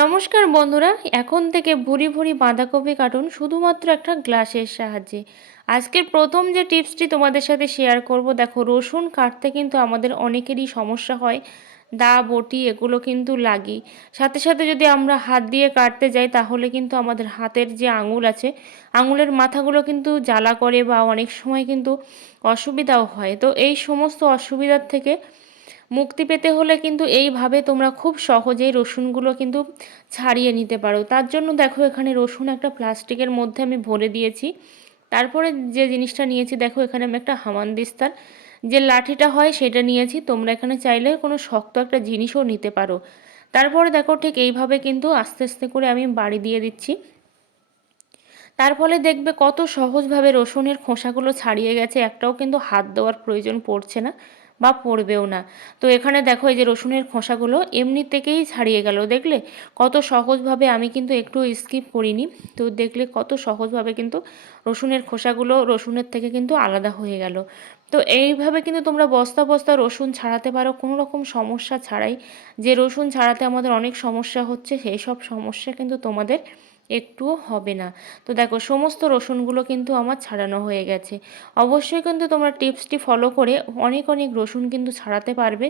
নমস্কার বন্ধুরা, এখন থেকে ভুরি ভুরি বাঁধাকপি কাটুন শুধুমাত্র একটা গ্লাসের সাহায্যে। আজকের প্রথম যে টিপসটি তোমাদের সাথে শেয়ার করব, দেখো রসুন কাটতে কিন্তু আমাদের অনেকেরই সমস্যা হয়। দা বটি এগুলো কিন্তু লাগে, সাথে সাথে যদি আমরা হাত দিয়ে কাটতে যাই তাহলে কিন্তু আমাদের হাতের যে আঙুল আছে, আঙুলের মাথাগুলো কিন্তু জ্বালা করে বা অনেক সময় কিন্তু অসুবিধাও হয়। তো এই সমস্ত অসুবিধার থেকে মুক্তি পেতে হলে কিন্তু এইভাবে তোমরা খুব সহজেই রসুনগুলো কিন্তু ছাড়িয়ে নিতে পারো। তার জন্য দেখো এখানে রসুন একটা প্লাস্টিকের মধ্যে আমি ভরে দিয়েছি। তারপরে যে জিনিসটা নিয়েছি, দেখো এখানে আমি একটা হামানদিস্তার যে লাঠিটা হয় সেটা নিয়েছি। তোমরা এখানে চাইলে কোনো শক্ত একটা জিনিসও নিতে পারো। তারপরে দেখো ঠিক এইভাবে কিন্তু আস্তে আস্তে করে আমি বাড়ি দিয়ে দিচ্ছি। তার ফলে দেখবে কত সহজভাবে রসুনের খোসাগুলো ছাড়িয়ে গেছে, একটাও কিন্তু হাত দেওয়ার প্রয়োজন পড়ছে না বা পড়বেও না। তো এখানে দেখো এই যে রসুনের খোসাগুলো এমনি থেকেই ছাড়িয়ে গেল, দেখলে কত সহজভাবে, আমি কিন্তু একটু স্কিপ করিনি। তো দেখলে কত সহজভাবে কিন্তু রসুনের খোসাগুলো রসুনের থেকে কিন্তু আলাদা হয়ে গেল। তো এইভাবে কিন্তু তোমরা বস্তা বস্তা রসুন ছাড়াতে পারো কোনো রকম সমস্যা ছাড়াই। যে রসুন ছাড়াতে আমাদের অনেক সমস্যা হচ্ছে, সেই সব সমস্যা কিন্তু তোমাদের একটুও হবে না। তো দেখো সমস্ত রসুনগুলো কিন্তু আমার ছাড়ানো হয়ে গেছে। অবশ্যই কিন্তু তোমরা টিপসটি ফলো করে অনেক অনেক রসুন কিন্তু ছাড়াতে পারবে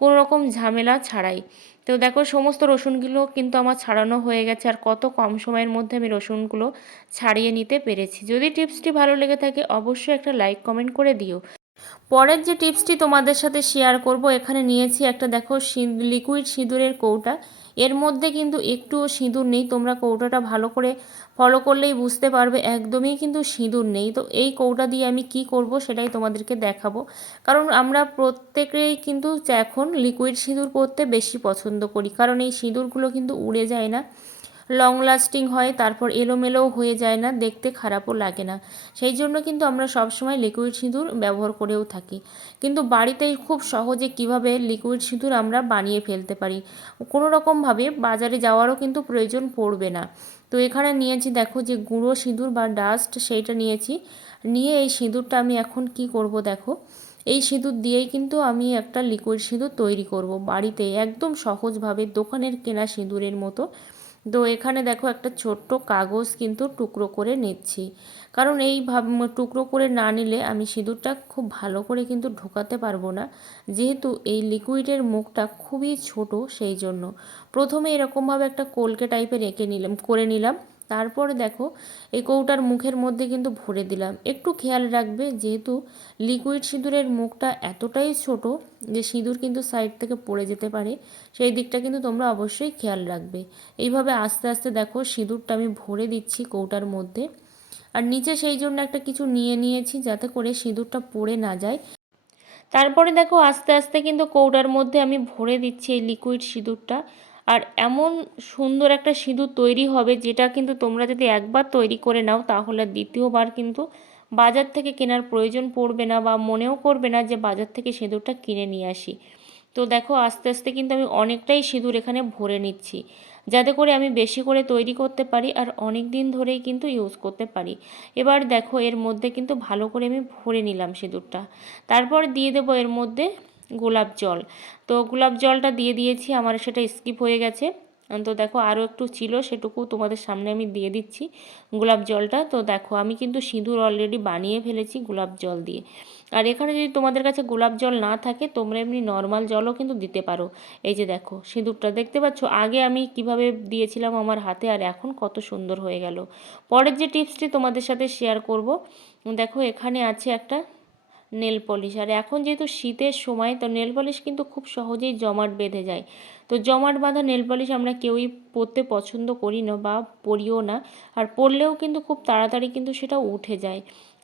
কোনো রকম ঝামেলা ছাড়াই। তো দেখো সমস্ত রসুনগুলো কিন্তু আমার ছাড়ানো হয়ে গেছে, আর কত কম সময়ের মধ্যে আমি রসুনগুলো ছাড়িয়ে নিতে পেরেছি। যদি টিপসটি ভালো লেগে থাকে অবশ্যই একটা লাইক কমেন্ট করে দিও। পরের যে টিপসটি তোমাদের সাথে শেয়ার করব, এখানে নিয়েছি একটা, দেখো লিকুইড সিঁদুরের কৌটা। এর মধ্যে কিন্তু একটুও সিঁদুর নেই, তোমরা কৌটাটা ভালো করে ফলো করলেই বুঝতে পারবে একদমই কিন্তু সিঁদুর নেই। তো এই কৌটা দিয়ে আমি কি করব সেটাই তোমাদেরকে দেখাবো। কারণ আমরা প্রত্যেকেই কিন্তু এখন লিকুইড সিঁদুর পরতে বেশি পছন্দ করি, কারণ এই সিঁদুরগুলো কিন্তু উড়ে যায় না, লং লাস্টিং হয়, তারপর এলোমেলোও হয়ে যায় না, দেখতে খারাপও লাগে না। সেই জন্য কিন্তু আমরা সবসময় লিকুইড সিঁদুর ব্যবহার করেও থাকি। কিন্তু বাড়িতেই খুব সহজে কিভাবে লিকুইড সিঁদুর আমরা বানিয়ে ফেলতে পারি, কোনো রকমভাবে বাজারে যাওয়ারও কিন্তু প্রয়োজন পড়বে না। তো এখানে নিয়েছি দেখো যে গুঁড়ো সিঁদুর বা ডাস্ট, সেইটা নিয়েছি। নিয়ে এই সিঁদুরটা আমি এখন কি করব, দেখো এই সিঁদুর দিয়েই কিন্তু আমি একটা লিকুইড সিঁদুর তৈরি করব বাড়িতে একদম সহজভাবে, দোকানের কেনা সিঁদুরের মতো। তো এখানে দেখো একটা ছোট্ট কাগজ কিন্তু টুকরো করে নিচ্ছি, কারণ এই টুকরো করে না নিলে আমি সিঁদুরটা খুব ভালো করে কিন্তু ঢোকাতে পারবো না, যেহেতু এই লিকুইডের মুখটা খুবই ছোট। সেই জন্য প্রথমে এরকমভাবে একটা কলকে টাইপের করে নিলাম। তারপরে দেখো এই কৌটার মুখের মধ্যে কিন্তু ভরে দিলাম। একটু খেয়াল রাখবে, যেহেতু লিকুইড সিঁদুরের মুখটা এতটাই ছোট যে সিঁদুর কিন্তু সাইড থেকে পড়ে যেতে পারে, সেই দিকটা কিন্তু তোমরা অবশ্যই খেয়াল রাখবে। এইভাবে আস্তে আস্তে দেখো সিঁদুরটা আমি ভরে দিচ্ছি কৌটার মধ্যে। আর নিচে সেই জন্য একটা কিছু নিয়ে নিয়েছি যাতে করে সিঁদুরটা পড়ে না যায়। তারপরে দেখো আস্তে আস্তে কিন্তু কৌটার মধ্যে আমি ভরে দিচ্ছি এই লিকুইড সিঁদুরটা। আর এমন সুন্দর একটা সিঁদুর তৈরি হবে, যেটা কিন্তু তোমরা যদি একবার তৈরি করে নাও তাহলে দ্বিতীয়বার কিন্তু বাজার থেকে কেনার প্রয়োজন পড়বে না, বা মনেও করবে না যে বাজার থেকে সিঁদুরটা কিনে নিয়ে আসি। তো দেখো আস্তে আস্তে কিন্তু আমি অনেকটাই সিঁদুর এখানে ভরে নিচ্ছি, যাতে করে আমি বেশি করে তৈরি করতে পারি আর অনেক দিন ধরেই কিন্তু ইউজ করতে পারি। এবার দেখো এর মধ্যে কিন্তু ভালো করে আমি ভরে নিলাম সিঁদুরটা। তারপর দিয়ে দেবো এর মধ্যে গোলাপ জল। তো গোলাপ জলটা দিয়ে দিয়েছি, আমার সেটা স্কিপ হয়ে গেছে। তো দেখো আরও একটু ছিল, সেটুকু তোমাদের সামনে আমি দিয়ে দিচ্ছি গোলাপ জলটা। তো দেখো আমি কিন্তু সিঁদুর অলরেডি বানিয়ে ফেলেছি গোলাপ জল দিয়ে। আর এখানে যদি তোমাদের কাছে গোলাপ জল না থাকে তোমরা এমনি নর্মাল জলও কিন্তু দিতে পারো। এই যে দেখো সিঁদুরটা দেখতে পাচ্ছ, আগে আমি কিভাবে দিয়েছিলাম আমার হাতে, আর এখন কত সুন্দর হয়ে গেল। পরের যে টিপসটি তোমাদের সাথে শেয়ার করব, দেখো এখানে আছে একটা নেল পলিশ। আর এখন যেহেতু শীতের সময়, তো নেল পলিশ কিন্তু খুব সহজেই জমাট বেঁধে যায়। তো জমাট বাঁধা নেল পলিশ আমরা কেউই পরতে পছন্দ করি না বা পরিও না। আর পরলেও কিন্তু খুব তাড়াতাড়ি কিন্তু সেটা উঠে যায়।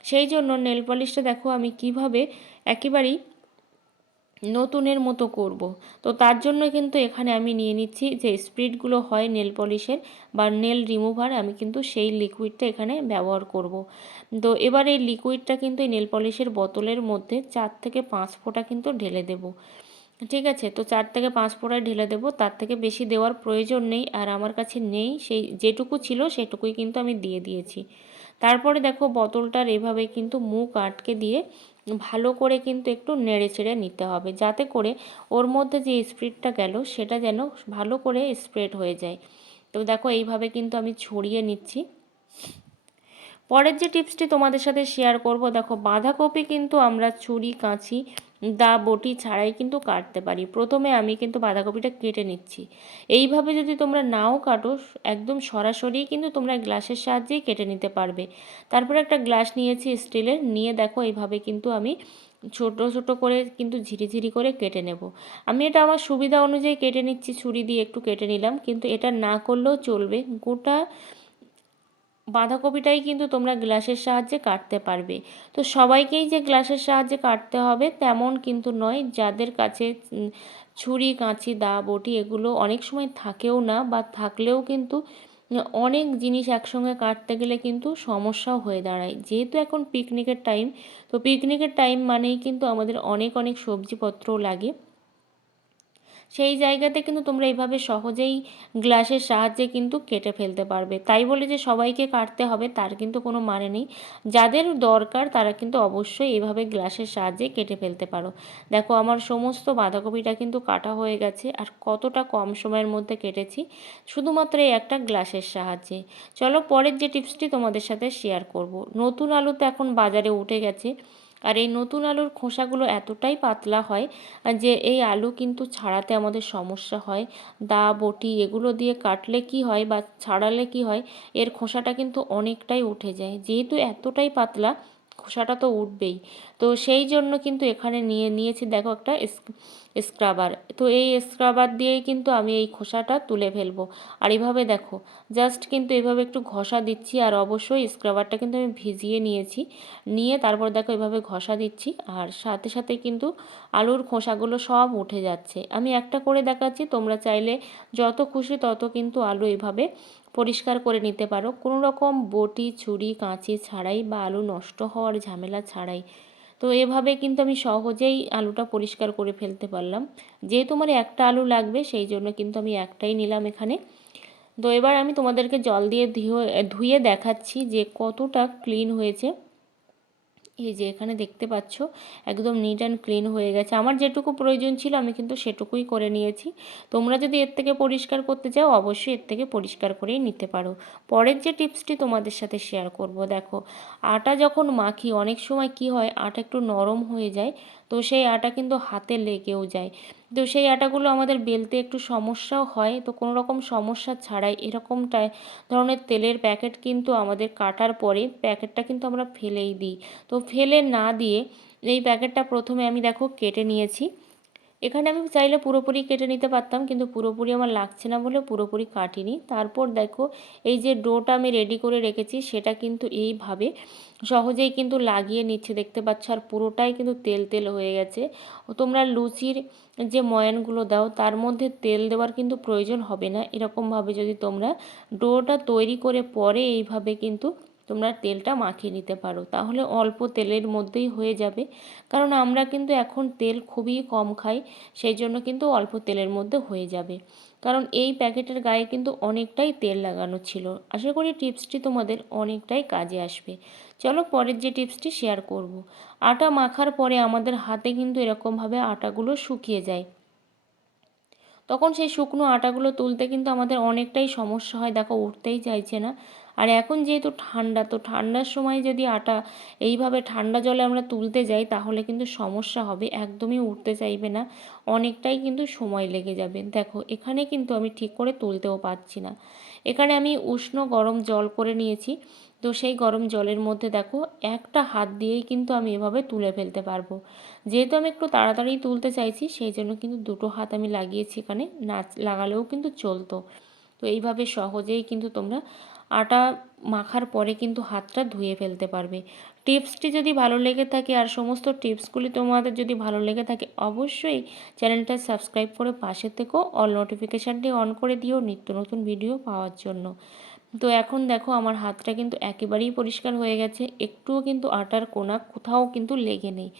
সেই জন্য নেল পলিশটা দেখো আমি কিভাবে একেবারেই নতুনের মতো করব। তো তার জন্য কিন্তু এখানে আমি নিয়ে নিচ্ছি যে স্প্রিটগুলো হয় নেল পলিশের বা নেল রিমুভার, আমি কিন্তু সেই লিকুইডটা এখানে ব্যবহার করব। তো এবার এই লিকুইডটা কিন্তু এই নেল পলিশের বোতলের মধ্যে 4 থেকে 5 ফোঁটা কিন্তু ঢেলে দেব। ঠিক আছে, তো 4 থেকে 5 ফোঁটা ঢেলে দেবো, তার থেকে বেশি দেওয়ার প্রয়োজন নেই। আর আমার কাছে নেই, সেই যেটুকু ছিল সেটুকুই কিন্তু আমি দিয়ে দিয়েছি। তারপরে দেখো বোতলটার এভাবে কিন্তু মুখ আটকে দিয়ে ভালো করে কিন্তু একটু নেড়ে চেড়ে নিতে হবে, যাতে করে ওর মধ্যে যে স্প্রেডটা গেল সেটা যেন ভালো করে স্প্রেড হয়ে যায়। তো দেখো এইভাবে কিন্তু আমি ছড়িয়ে নিচ্ছি। পরের যে টিপসটি তোমাদের সাথে শেয়ার করব, দেখো বাঁধাকপি কিন্তু আমরা ছুরি কাঁচি দা বটি ছাড়াই কিন্তু কাটতে পারি। প্রথমে আমি কিন্তু বাঁধাকপিটা কেটে নিচ্ছি। এইভাবে যদি তোমরা নাও কাটো, একদম সরাসরি কিন্তু তোমরা গ্লাসের সাহায্যেই কেটে নিতে পারবে। তারপরে একটা গ্লাস নিয়েছি স্টিলের, নিয়ে দেখো এইভাবে কিন্তু আমি ছোট ছোট করে কিন্তু ঝিরিঝিরি করে কেটে নেব। আমি এটা আমার সুবিধা অনুযায়ী কেটে নিচ্ছি, ছুরি দিয়ে একটু কেটে নিলাম, কিন্তু এটা না করলেও চলবে। গোটা বাঁধাকপিটাই কিন্তু তোমরা গ্লাসের সাহায্যে কাটতে পারবে। তো সবাইকেই যে গ্লাসের সাহায্যে কাটতে হবে তেমন কিন্তু নয়। যাদের কাছে ছুরি কাঁচি দা বটি এগুলো অনেক সময় থাকেও না, বা থাকলেও কিন্তু অনেক জিনিস একসঙ্গে কাটতে গেলে কিন্তু সমস্যাও হয়ে দাঁড়ায়। যেহেতু এখন পিকনিকের টাইম, তো পিকনিকের টাইম মানেই কিন্তু আমাদের অনেক অনেক সবজিপত্রও লাগে। সেই জায়গাতে কিন্তু তোমরা এইভাবে সহজেই গ্লাসের সাহায্যে কিন্তু কেটে ফেলতে পারবে। তাই বলে যে সবাইকে কাটতে হবে তার কিন্তু কোনো মানে নেই। যাদের দরকার তারা কিন্তু অবশ্যই এইভাবে গ্লাসের সাহায্যে কেটে ফেলতে পারো। দেখো আমার সমস্ত বাঁধাকপিটা কিন্তু কাটা হয়ে গেছে, আর কতটা কম সময়ের মধ্যে কেটেছি শুধুমাত্র এই একটা গ্লাসের সাহায্যে। চলো পরের যে টিপসটি তোমাদের সাথে শেয়ার করব। নতুন আলু তো এখন বাজারে উঠে গেছে, আর এই নতুন আলুর খোসাগুলো এতটাই পাতলা হয় যে এই আলু কিন্তু ছাড়াতে আমাদের সমস্যা হয়। দা বটি এগুলো দিয়ে কাটলে কি হয় বা ছাড়ালে কি হয়, এর খোসাটা কিন্তু অনেকটাই উঠে যায়। যেহেতু এতটাই পাতলা, খোসাটা তো উঠবেই। তো সেই জন্য কিন্তু এখানে নিয়েছি দেখো একটা স্ক্রাবার। তো এই স্ক্রাবার দিয়েই কিন্তু আমি এই খোসাটা তুলে ফেলবো। আর এইভাবে দেখো জাস্ট কিন্তু এভাবে একটু ঘষা দিচ্ছি, আর অবশ্যই স্ক্রাবারটা কিন্তু আমি ভিজিয়ে নিয়েছি। নিয়ে তারপর দেখো এভাবে ঘষা দিচ্ছি, আর সাথে সাথে কিন্তু আলুর খোসাগুলো সব উঠে যাচ্ছে। আমি একটা করে দেখাচ্ছি, তোমরা চাইলে যত খুশি তত কিন্তু আলু এভাবে পরিষ্কার করে নিতে পারো, কোনো রকম বটি ছুরি কাঁচি ছাড়াই বা আলু নষ্ট হওয়ার ঝামেলা ছাড়াই। তো এভাবে কিন্তু আমি সহজেই আলুটা পরিষ্কার করে ফেলতে পারলাম। যেহেতু আমার একটা আলু লাগবে সেই জন্য কিন্তু আমি একটাই নিলাম এখানে। তো এবার আমি তোমাদেরকে জল দিয়ে ধুয়ে দেখাচ্ছি যে কতটা ক্লিন হয়েছে। এই যে এখানে দেখতে পাচ্ছ একদম নিট অ্যান্ড ক্লিন হয়ে গেছে। আমার যেটুকু প্রয়োজন ছিল আমি কিন্তু সেটুকুই করে নিয়েছি। তোমরা যদি এর থেকে পরিষ্কার করতে চাও অবশ্যই এর থেকে পরিষ্কার করেই নিতে পারো। পরের যে টিপসটি তোমাদের সাথে শেয়ার করব, দেখো আটা যখন মাখি অনেক সময় কি হয়, আটা একটু নরম হয়ে যায়, তো সেই আটা কিন্তু হাতে লেগেও যায়। তো সেই আটাগুলো আমাদের বেলতে একটু সমস্যাও হয়। তো কোনো রকম সমস্যা ছাড়াই এরকমটায় ধরনের তেলের প্যাকেট কিন্তু আমাদের কাটার পরে প্যাকেটটা কিন্তু আমরা ফেলেই দিই। তো ফেলে না দিয়ে এই প্যাকেটটা প্রথমে আমি দেখো কেটে নিয়েছি। এখানে আমি চাইলে পুরোপুরি কেটে নিতে পারতাম, কিন্তু পুরোপুরি আমার লাগছে না বলে পুরোপুরি কাটিনি। তারপর দেখো এই যে ডোটা আমি রেডি করে রেখেছি সেটা কিন্তু এইভাবে সহজেই কিন্তু লাগিয়ে নিচ্ছে, দেখতে পাচ্ছ। আর পুরোটাই কিন্তু তেল তেল হয়ে গেছে। তোমরা লুচির যে ময়ানগুলো দাও তার মধ্যে তেল দেওয়ার কিন্তু প্রয়োজন হবে না। এরকমভাবে যদি তোমরা ডোটা তৈরি করে পরে এইভাবে কিন্তু তোমরা তেলটা মাখিয়ে নিতে পারো, তাহলে অল্প তেলের মধ্যেই হয়ে যাবে। কারণ আমরা কিন্তু এখন তেল খুবই কম খাই, সেই জন্য কিন্তু অল্প তেলের মধ্যে হয়ে যাবে। কারণ এই প্যাকেটের গায়ে কিন্তু অনেকটাই তেল লাগানো ছিল। আশা করি টিপসটি তোমাদের অনেকটাই কাজে আসবে। চলো পরের যে টিপসটি শেয়ার করব। আটা মাখার পরে আমাদের হাতে কিন্তু এরকমভাবে আটাগুলো শুকিয়ে যায়, তখন সেই শুকনো আটাগুলো তুলতে কিন্তু আমাদের অনেকটাই সমস্যা হয়। দেখো উঠতেই চাইছে না। আর এখন যেহেতু ঠান্ডা, তো ঠান্ডার সময় যদি আটা এইভাবে ঠান্ডা জলে আমরা তুলতে যাই তাহলে কিন্তু সমস্যা হবে, একদমই উঠতে চাইবে না, অনেকটাই কিন্তু সময় লেগে যাবে। দেখো এখানে কিন্তু আমি ঠিক করে তুলতেও পারছি না। এখানে আমি উষ্ণ গরম জল করে নিয়েছি। তো সেই গরম জলের মধ্যে দেখো একটা হাত দিয়েই কিন্তু আমি এভাবে তুলে ফেলতে পারবো। যেহেতু আমি একটু তাড়াতাড়ি তুলতে চাইছি সেই জন্য কিন্তু দুটো হাত আমি লাগিয়েছি, এখানে না লাগালেও কিন্তু চলতো। তো এইভাবে সহজেই কিন্তু তোমরা আটা মাখার পরে কিন্তু হাতটা ধুয়ে ফেলতে পারবে। টিপসটি যদি ভালো লেগে থাকে আর সমস্ত টিপসগুলি তোমাদের যদি ভালো লেগে থাকে অবশ্যই চ্যানেলটা সাবস্ক্রাইব করে পাশে থেকো, অল নোটিফিকেশানটি অন করে দিও নিত্য নতুন ভিডিও পাওয়ার জন্য। তো এখন দেখো আমার হাতটা কিন্তু একেবারেই পরিষ্কার হয়ে গেছে, একটুও কিন্তু আটার কোনা কোথাও কিন্তু লেগে নেই।